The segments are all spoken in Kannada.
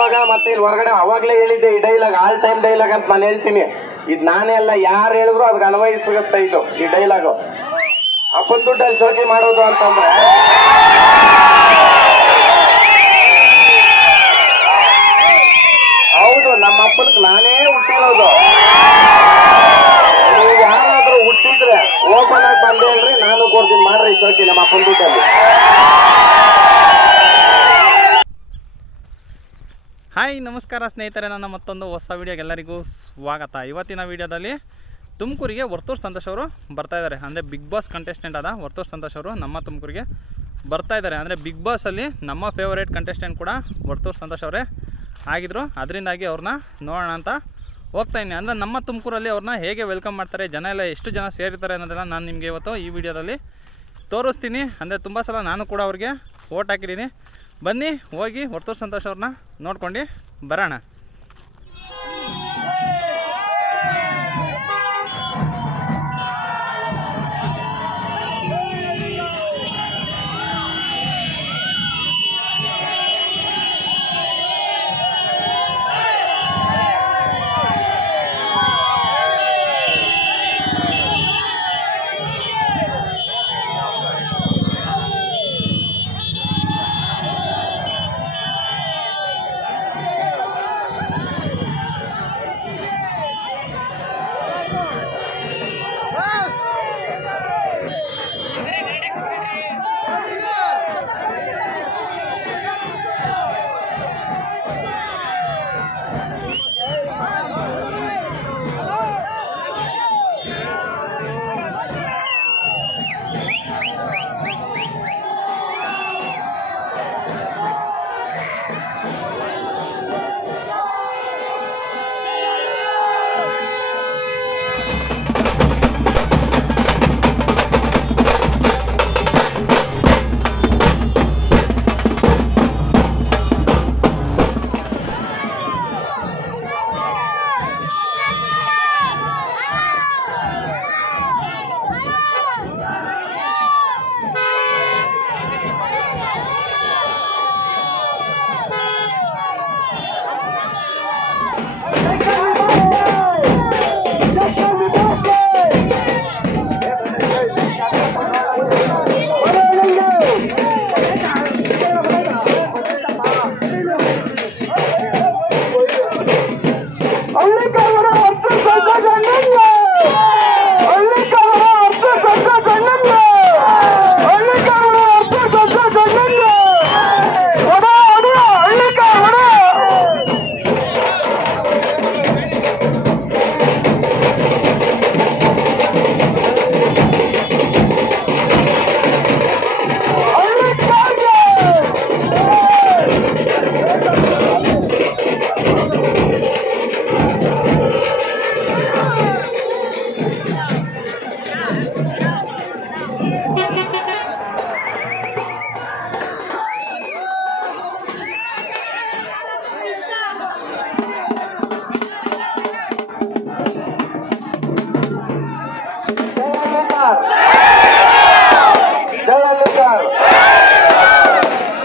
ಮಾಡುವಾಗ ಮತ್ತೆ ಇಲ್ಲಿ ಹೊರಗಡೆ ಅವಾಗ್ಲೇ ಹೇಳಿದ್ದೆ ಈ ಡೈಲಾಗ್ ಆಲ್ ಟೈಮ್ ಡೈಲಾಗ್ ಅಂತ ನಾನು ಹೇಳ್ತೀನಿ. ಇದು ನಾನೇ ಅಲ್ಲ, ಯಾರು ಹೇಳಿದ್ರು ಅದಕ್ಕೆ ಅನ್ವಯಿಸುತ್ತೆ ಇದು ಈ ಡೈಲಾಗು. ಅಪ್ಪನ ದುಡ್ಡಲ್ಲಿ ಚೌಕಿ ಮಾಡೋದು ಅಂತಂದ್ರೆ ಹೌದು, ನಮ್ಮ ಅಪ್ಪನಿಗೆ ನಾನೇ ಹುಟ್ಟಿರೋದು. ನೀವು ಯಾರಾದ್ರೂ ಹುಟ್ಟಿದ್ರೆ ಓಪನ್ ಆಗಿ ಬಂದೆ ಹೇಳ್ರಿ, ನಾನು ಕೊಡ್ತೀನಿ ಮಾಡ್ರಿ ಚೌಕಿ ನಮ್ಮ ಅಪ್ಪನ ದುಡ್ಡಲ್ಲಿ. ಹಾಯ್ ನಮಸ್ಕಾರ ಸ್ನೇಹಿತರೆ, ನನ್ನ ಮತ್ತೊಂದು ಹೊಸ ವೀಡಿಯೋಗೆ ಎಲ್ಲರಿಗೂ ಸ್ವಾಗತ. ಇವತ್ತಿನ ವೀಡಿಯೋದಲ್ಲಿ ತುಮಕೂರಿಗೆ ವರ್ತೂರು ಸಂತೋಷ್ ಅವರು ಬರ್ತಾಯಿದ್ದಾರೆ. ಅಂದರೆ ಬಿಗ್ ಬಾಸ್ ಕಂಟೆಸ್ಟೆಂಟ್ ಆದ ವರ್ತೂರು ಸಂತೋಷ್ ಅವರು ನಮ್ಮ ತುಮಕೂರಿಗೆ ಬರ್ತಾಯಿದ್ದಾರೆ. ಅಂದರೆ ಬಿಗ್ ಬಾಸಲ್ಲಿ ನಮ್ಮ ಫೇವರೇಟ್ ಕಂಟೆಸ್ಟೆಂಟ್ ಕೂಡ ವರ್ತೂರು ಸಂತೋಷ್ ಅವರೇ ಆಗಿದ್ದರು. ಅದರಿಂದಾಗಿ ಅವ್ರನ್ನ ನೋಡೋಣ ಅಂತ ಹೋಗ್ತಾಯಿದ್ದೀನಿ. ಅಂದರೆ ನಮ್ಮ ತುಮಕೂರಲ್ಲಿ ಅವ್ರನ್ನ ಹೇಗೆ ವೆಲ್ಕಮ್ ಮಾಡ್ತಾರೆ, ಜನ ಎಲ್ಲ ಎಷ್ಟು ಜನ ಸೇರಿರ್ತಾರೆ ಅನ್ನೋದೆಲ್ಲ ನಾನು ನಿಮಗೆ ಇವತ್ತು ಈ ವಿಡಿಯೋದಲ್ಲಿ ತೋರಿಸ್ತೀನಿ. ಅಂದರೆ ತುಂಬ ಸಲ ನಾನು ಕೂಡ ಅವ್ರಿಗೆ ಓಟ್ ಹಾಕಿದ್ದೀನಿ. ಬನ್ನಿ ಹೋಗಿ ವರ್ತೂರು ಸಂತೋಷ್ ಅವ್ರನ್ನ ನೋಡ್ಕೊಂಡು ಬರೋಣ.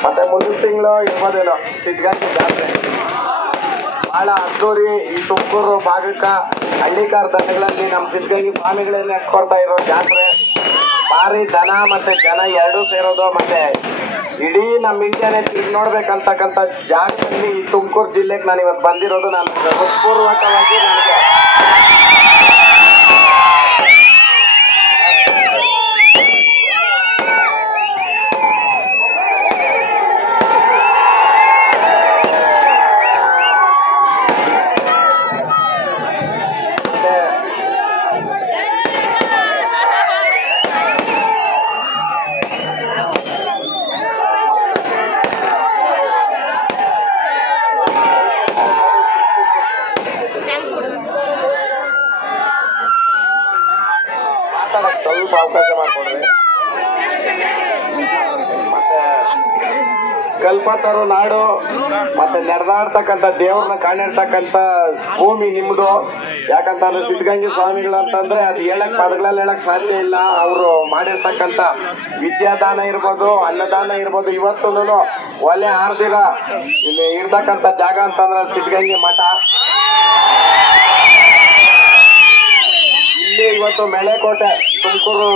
ಮತ್ತೆ ಮುಂದಿನ ತಿಂಗಳು ಇರ್ಬೋದೇನೋ ಸಿದ್ಧಗಂಗೆ ಜಾತ್ರೆ ಬಹಳ ಅದ್ದೂರಿ. ಈ ತುಮಕೂರು ಭಾಗಕ್ಕ ಹಳ್ಳಿಕಾರ ದನಗಳಲ್ಲಿ ನಮ್ಮ ಸಿದ್ಧಗಂಗೆ ಸ್ವಾಮಿಗಳನ್ನ ನೆಟ್ಕೊಡ್ತಾ ಇರೋ ಜಾತ್ರೆ. ಭಾರಿ ದನ ಮತ್ತೆ ಜನ ಎರಡೂ ಸೇರೋದು. ಮತ್ತೆ ಇಡೀ ನಮ್ಮ ಇಂಡಿಯಾನೇ ತಿರುಗಿ ನೋಡ್ಬೇಕಂತಕ್ಕಂಥ ಜಾಗದಲ್ಲಿ ಈ ತುಮಕೂರು ಜಿಲ್ಲೆಗೆ ನಾನು ಇವತ್ತು ಬಂದಿರೋದು. ನಾನು ಹೃತ್ಪೂರ್ವಕವಾಗಿ ನನಗೆ ಸಂಪತ್ತರು ನಾಡು ಮತ್ತೆ ನಡೆದಾಡ್ತಕ್ಕಂಥ ದೇವ್ರನ್ನ ಕಾಣಿರ್ತಕ್ಕಂಥ ಭೂಮಿ ನಿಮ್ದು. ಯಾಕಂತಂದ್ರೆ ಸಿದ್ಧಗಂಗೆ ಸ್ವಾಮಿಗಳು ಅಂತಂದ್ರೆ ಅದು ಹೇಳಕ್ ಪದಗಳಲ್ಲಿ ಹೇಳಕ್ ಸಾಧ್ಯ ಇಲ್ಲ. ಅವರು ಮಾಡಿರ್ತಕ್ಕಂಥ ವಿದ್ಯಾದಾನ ಇರ್ಬೋದು, ಅನ್ನದಾನ ಇರ್ಬೋದು. ಇವತ್ತು ಒಲೆ ಆರ್ದಿರ ಇಲ್ಲಿ ಇರ್ತಕ್ಕಂಥ ಜಾಗ ಅಂತಂದ್ರೆ ಸಿದ್ಧಗಂಗೆ ಮಠ. ಇಲ್ಲಿ ಇವತ್ತು ಮೆಳೆಕೋಟೆ, ತುಮಕೂರು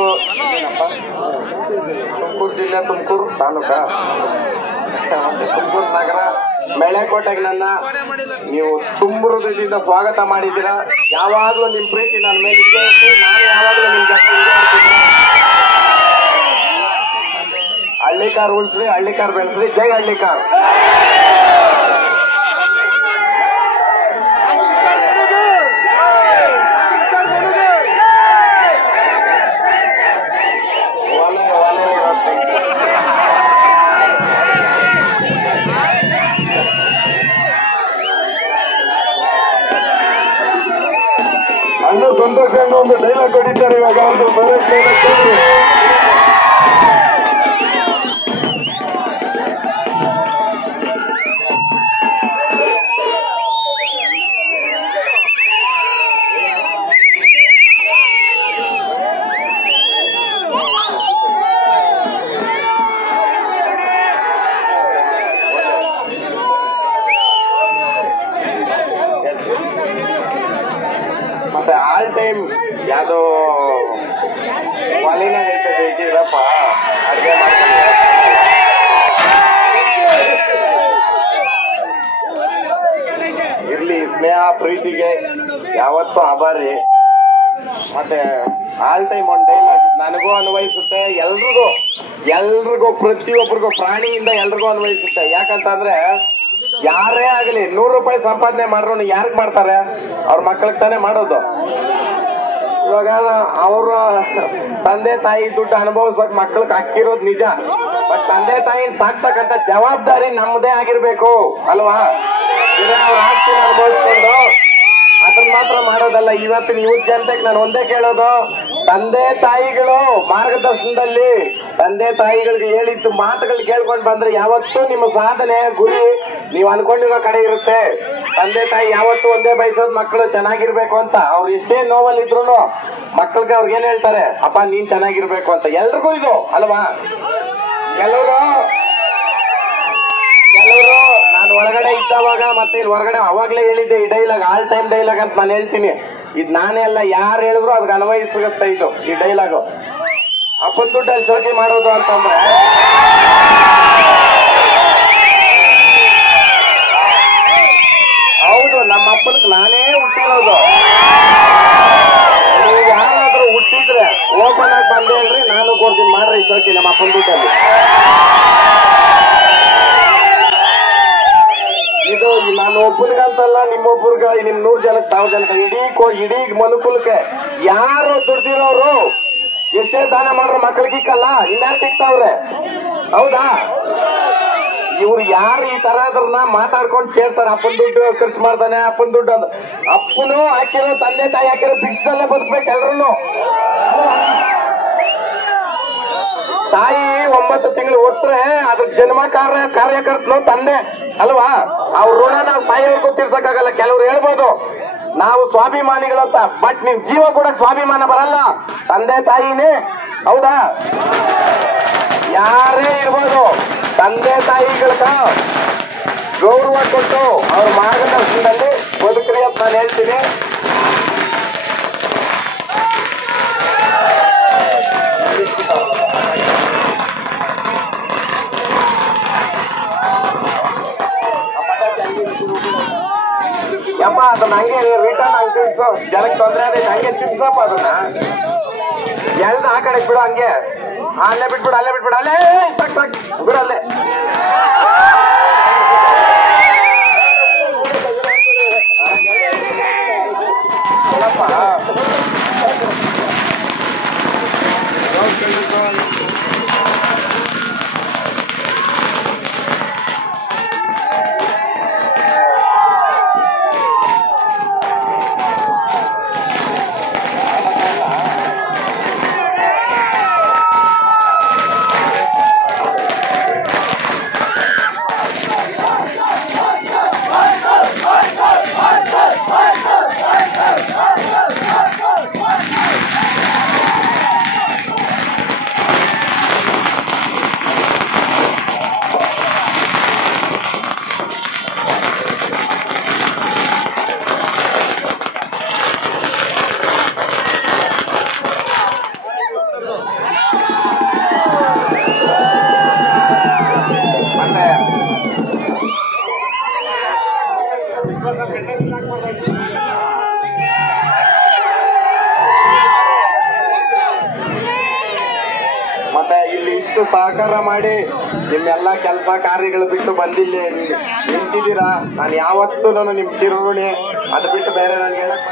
ಜಿಲ್ಲೆ, ತುಮಕೂರು ತಾಲೂಕ, ತುಮಕೂರು ನಗರ ಮೆಳೆಕೋಟೆಗೆ ನನ್ನ ನೀವು ತುಂಬ ಹೃದಯದಿಂದ ಸ್ವಾಗತ ಮಾಡಿದ್ದೀರಾ. ಯಾವಾಗಲೂ ನಿಮ್ ಪ್ರೀತಿ ನನ್ನ ಮೇಲೆ ಇದ್ದೇ ಇತ್ತು. ನಾನು ಯಾವಾಗಲೂ ನಿಮ್ ಜೊತೆ ಇದ್ದೇ ಇರ್ತೀನಿ. ಹಳ್ಳಿಕಾರ್ ಉಳಿಸ್ರಿ, ಹಳ್ಳಿಕಾರ್ ಬೆಳೆಸ್ರಿ. ಜೈ ಹಳ್ಳಿಕಾರ್. ಅನ್ನು ಸಂತೋಷ ಒಂದು ಡೈಲಾಗ್ ಹೊಡಿತಾರೆ ಇವಾಗ. ಒಂದು ಮತ್ತೆ ಆಲ್ ಟೈಮ್ ಯಾವ್ದೋ ಒಲಿನ ಇರಪ್ಪ ಅಡುಗೆ ಮಾಡ್ಕೊಂಡು ಇರ್ಲಿ. ಸ್ನೇಹ ಪ್ರೀತಿಗೆ ಯಾವತ್ತೂ ಆಭಾರಿ. ಮತ್ತೆ ಆಲ್ ಟೈಮ್ ಒಂದು ಡೈಲಾಗ್ ನನಗೂ ಅನ್ವಯಿಸುತ್ತೆ, ಎಲ್ರಿಗೂ ಪ್ರತಿಯೊಬ್ಬರಿಗೂ, ಪ್ರಾಣಿಯಿಂದ ಎಲ್ರಿಗೂ ಅನ್ವಯಿಸುತ್ತೆ. ಯಾಕಂತಂದ್ರೆ ಯಾರೇ ಆಗಲಿ 100 ರೂಪಾಯಿ ಸಂಪಾದನೆ ಮಾಡ್ರು ಯಾರಿಗೆ ಮಾಡ್ತಾರೆ? ಅವ್ರ ಮಕ್ಕಳಿಗೆ ತಾನೇ ಮಾಡೋದು. ಇವಾಗ ಅವ್ರ ತಂದೆ ತಾಯಿ ದುಡ್ಡು ಅನುಭವಿಸಕ್ ಮಕ್ಕಳಿಗೆ ಹಾಕಿರೋದು ನಿಜ. ಬಟ್ ತಂದೆ ತಾಯಿ ಸಾಕ್ತಕ್ಕಂಥ ಜವಾಬ್ದಾರಿ ನಮ್ಮದೇ ಆಗಿರ್ಬೇಕು ಅಲ್ವಾ? ಅವ್ರ ಆಸ್ತಿನ ಅನುಭವಿಸ್ಕೊಂಡು ಅದನ್ನ ಮಾತ್ರ ಮಾಡೋದಲ್ಲ. ಇವತ್ತಿನ ಯುವ ಜನತೆಗೆ ನಾನು ಒಂದೇ ಕೇಳೋದು, ತಂದೆ ತಾಯಿಗಳು ಮಾರ್ಗದರ್ಶನದಲ್ಲಿ ತಂದೆ ತಾಯಿಗಳಿಗೆ ಹೇಳಿದ್ದು ಮಾತುಗಳು ಕೇಳ್ಕೊಂಡು ಬಂದ್ರೆ ಯಾವತ್ತೂ ನಿಮ್ಮ ಸಾಧನೆ ಗುರಿ ನೀವು ಅನ್ಕೊಂಡಿರೋ ಕಡೆ ಇರುತ್ತೆ. ತಂದೆ ತಾಯಿ ಯಾವತ್ತೂ ಒಂದೇ ಬಯಸೋದು ಮಕ್ಕಳು ಚೆನ್ನಾಗಿರ್ಬೇಕು ಅಂತ. ಅವ್ರು ಎಷ್ಟೇ ನೋವಲ್ಲಿದ್ರು ಮಕ್ಕಳಿಗೆ ಅವ್ರಿಗೆ ಏನ್ ಹೇಳ್ತಾರೆ? ಅಪ್ಪ ನೀನ್ ಚೆನ್ನಾಗಿರ್ಬೇಕು ಅಂತ. ಎಲ್ರಿಗೂ ಇದು ಅಲ್ವಾ? ಕೆಲವರು ನಾನು ಒಳಗಡೆ ಇದ್ದವಾಗ ಮತ್ತೆ ಇಲ್ಲಿ ಹೊರಗಡೆ ಅವಾಗ್ಲೇ ಹೇಳಿದ್ದೆ ಈ ಡೈಲಾಗ್, ಆಲ್ ಟೈಮ್ ಡೈಲಾಗ್ ಅಂತ ನಾನು ಹೇಳ್ತೀನಿ. ಇದು ನಾನೇ ಅಲ್ಲ, ಯಾರು ಹೇಳಿದ್ರು ಅದಕ್ಕೆ ಅನ್ವಯಿಸುತ್ತೆ ಇದು ಈ ಡೈಲಾಗು. ಅಪ್ಪನ ದುಡ್ಡಲ್ಲಿ ಚೌಕಿ ಮಾಡೋದು ಅಂತಂದ್ರೆ ಹೌದು, ನಮ್ಮ ಅಪ್ಪನಿಗೆ ನಾನೇ ಹುಟ್ಟಿರೋದು. ನೀವು ಯಾರಾದ್ರೂ ಹುಟ್ಟಿದ್ರೆ ಓಪನ್ ಆಗಿ ಬಂದೆ ಹೇಳ್ರಿ, ನಾನು ಕೊಡ್ತೀನಿ ಮಾಡ್ರಿ ಚೌಕಿ ನಮ್ಮ ಅಪ್ಪನ ದುಡ್ಡಲ್ಲಿ. ಇದು ನಾನು ಒಬ್ಬನಿಗಂತಲ್ಲ, ನಿಮ್ಮೊಬ್ಬರಿಗ, ನಿಮ್ 100 ಜನಕ್ಕೆ 1000 ಜನಕ್ಕೆ ಇಡೀ ಮನುಕುಲಕ್ಕೆ ಯಾರು ದುಡ್ದಿರೋರು ಎಷ್ಟೇ ದಾನ ಮಾಡ್ರು ಮಕ್ಕಳಿಗೆ ಇಕ್ಕಲ್ಲ, ಇನ್ಯಾರು ಸಿಗ್ತಾವ್ರೆ? ಹೌದಾ? ಇವ್ರು ಯಾರು ಈ ತರ ಅದ್ರನ್ನ ಮಾತಾಡ್ಕೊಂಡು ಸೇರ್ತಾರೆ? ಅಪ್ಪನ ದುಡ್ಡು ಖರ್ಚು ಮಾಡ್ತಾನೆ, ಅಪ್ಪನ ದುಡ್ಡು ಅಂತ. ಅಪ್ಪನು ಹಾಕಿರೋ, ತಂದೆ ತಾಯಿ ಹಾಕಿರೋ ಭಿಕ್ಷದಲ್ಲೇ ಬದುಕ್ಬೇಕು ಎಲ್ರು. ತಾಯಿ 9 ತಿಂಗಳು ಹೊತ್ತರೆ ಅದಕ್ಕೆ ಜನ್ಮ ಕಾರ್ಯಕರ್ತನು ತಂದೆ ಅಲ್ವಾ? ಅವ್ರ ಋಣ ನಾವು ಸಾಯೋರ್ಗೂ ತೀರ್ಸಕ್ಕಾಗಲ್ಲ. ಕೆಲವ್ರು ಹೇಳ್ಬೋದು ನಾವು ಸ್ವಾಭಿಮಾನಿಗಳಂತ, ಬಟ್ ನಿಮ್ ಜೀವ ಕೂಡ ಸ್ವಾಭಿಮಾನ ಬರಲ್ಲ, ತಂದೆ ತಾಯಿನೇ. ಹೌದಾ? ಯಾರೇ ಇರ್ಬೋದು, ತಂದೆ ತಾಯಿಗಳನ್ನ ಗೌರವ ಕೊಟ್ಟು ಅವ್ರ ಮಾರ್ಗದರ್ಶನದಲ್ಲಿ ಬದುಕ್ರಿ ಅಂತ ನಾನು ಹೇಳ್ತೀನಿ. ಯಪ್ಪ ಅದನ್ನ ಹಂಗೆ ರಿಟರ್ನ್ ಹಂಗೆ ತಿಳ್ಸು, ಜನಕ್ಕೆ ತೊಂದರೆ ಆದ್ರೆ ಹಂಗೆ ತಿಳ್ಸಪ್ಪ. ಅದನ್ನ ಎಲ್ದ ಆ ಕಡೆ ಬಿಡು, ಹಂಗೆ ಅಲ್ಲೇ ಬಿಟ್ಬಿಡು, ಅಲ್ಲೇ ಬಿಟ್ಬಿಡು, ಅಲ್ಲೇ ಸಾಕ್ ಸಾಕ್ ಬಿಡಲ್ಲೇ. ಸಹಕಾರ ಮಾಡಿ ನಿಮ್ಮೆಲ್ಲ ಕೆಲಸ ಕಾರ್ಯಗಳು ಬಿಟ್ಟು ಬಂದಿಲ್ಲಿ ನಿಂತಿದ್ದೀರಾ. ನಾನು ಯಾವತ್ತೂ ನಿಮ್ ಚಿರುಣಿ, ಅದು ಬಿಟ್ಟು ಬೇರೆ ನನಗೆ ಹೇಳಕ್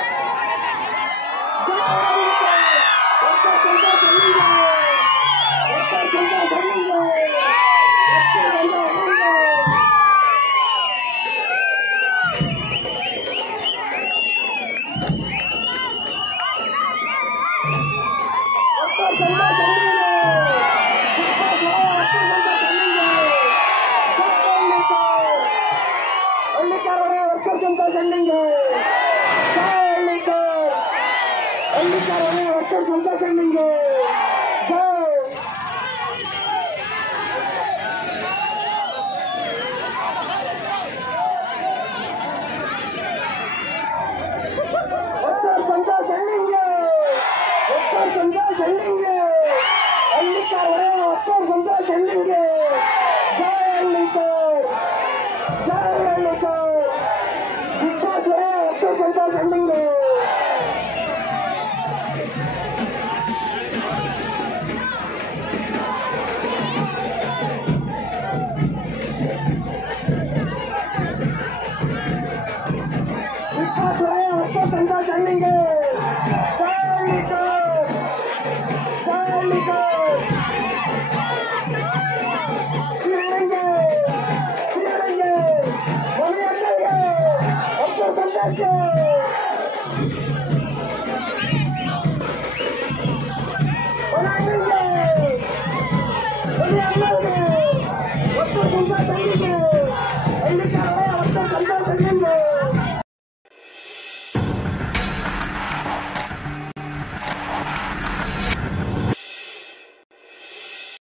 Let's go!